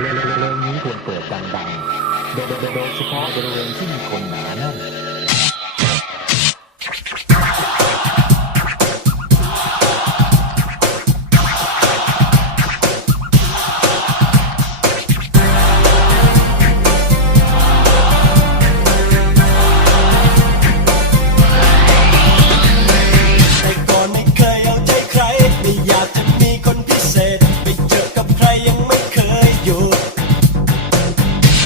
เพลงนี้ควรเปิดดังๆโดยโดยโดยเฉพาะบริเวณที่มีคนหนาแน่น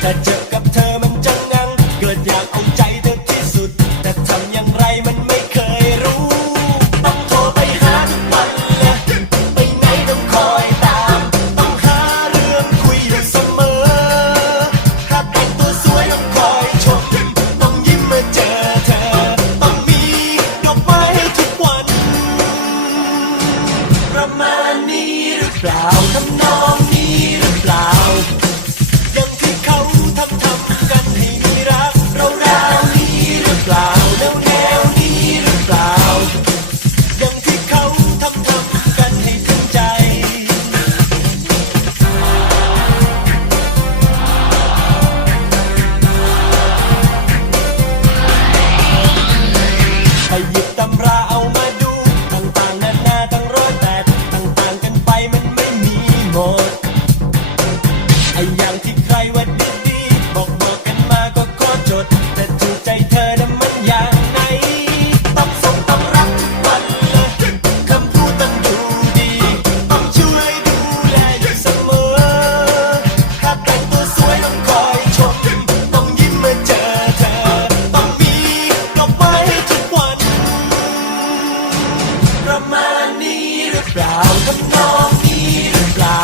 แต่เจอกับเธอมันจังงัง เกิดอยากเอาใจเธอที่สุด แต่ทำอย่างไรมันไม่เคยรู้ ต้องโทรไปทุกวันและไปไหนต้องคอยตาม ต้องหาเรื่องคุยเสมอ หากแต่ตัวสวยต้องคอยชม ต้องยิ้มเมื่อเจอเธอ ต้องมีดอกไม้ให้ทุกวัน ประมาณนี้หรือเปล่า I. เปล่ากับน้องพี่หรือเปล่า